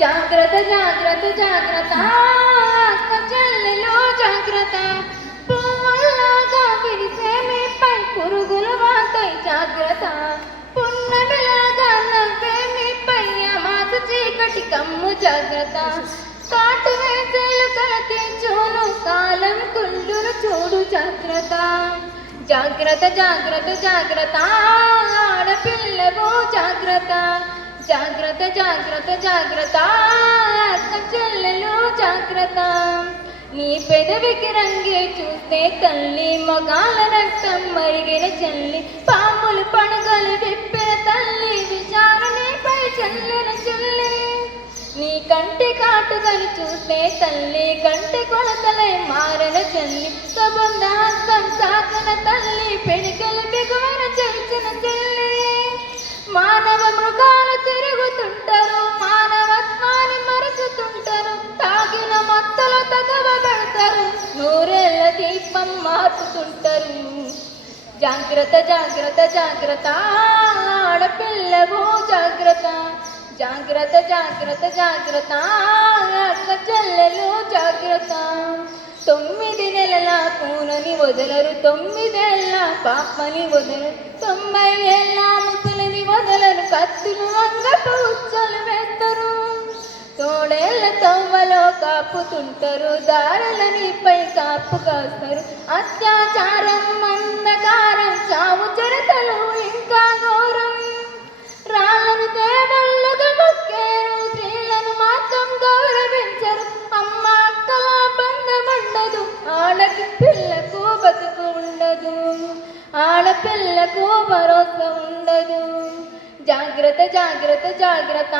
జాగ్రత్త జాగ్రత్త జాగ్రత్త అక్క చెల్లెలు జాగ్రత్త పువ్వుల్లాగా విరిసే మీపై పురుగులు వాతాయి జాగ్రత్త పున్నమిలాగా నవ్వే మీపై అమాస చీకటి కమ్ము జాగ్రత్త కాటు వేసేలు కలతించును కాలం కుళ్ళును చూడు జాగ్రత్త జాగ్రత్త జాగ్రత్త జాగ్రత్త ఆడపిల్లవు జాగ్రత్త జాగ్రత్త జాగ్రత్త జాగ్రత్త అక్క చెల్లెలు జాగ్రత్త నీ పెదవికి రంగే చూస్తే తల్లి మగాల రక్తం మరిగిన చెల్లి పాములు పడగలు విప్పిన తల్లి విచారణపై చెల్లెల చెల్లి నీ కంటి కాటుదని చూస్తే తల్లి కంటి కొలతలై మారన చెల్లి సబంధ హస్తం సాకన తల్లి పెడికలు బిగువన చెల్చిన చెల్లి మానవ మృగాలు తిరుగుతుంటారు మానవత్వాన్ని మరుచుతుంటారు తాగిన మత్తలు తగవబెడతారు నూరేళ్ల దీపం మార్పుతుంటారు జాగ్రత్త జాగ్రత్త జాగ్రత్త ఆడపిల్లవు జాగ్రత్త జాగ్రత్త జాగ్రత్త జాగ్రత్త అక్క చెల్లెలు జాగ్రత్త 9 నెలల కూనని వదలరు 9 ఏళ్ళ పాపని వదలరు 90 ఏళ్ళ ముసలిని వదలరు కత్తులు వంగపు ఉచ్చలు వేస్తారు తోడేళ్ల తవ్వలో కాపుతుంటారు దారులనిపై కాపు కాస్తారు అత్యాచారం అంధకారం చావు చెరతలు ఇంకా ఘోరం రాళ్ళను దేవుళ్ళుగా మొక్కారు స్త్రీలను మాత్రం గౌరవించరు అమ్మ అక్కల బంధం ఉండదు ఆడకి పిల్లకు బతుకు ఉండదు ఆడపిల్లకు భరోసా ఉండదు జాగ్రత్త జాగ్రత్త జాగ్రత్త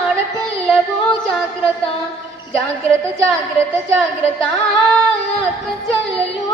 ఆడపిల్లవు జాగ్రత్త జాగ్రత్త జాగ్రత్త జాగ్రత్త అక్క చెల్లెలు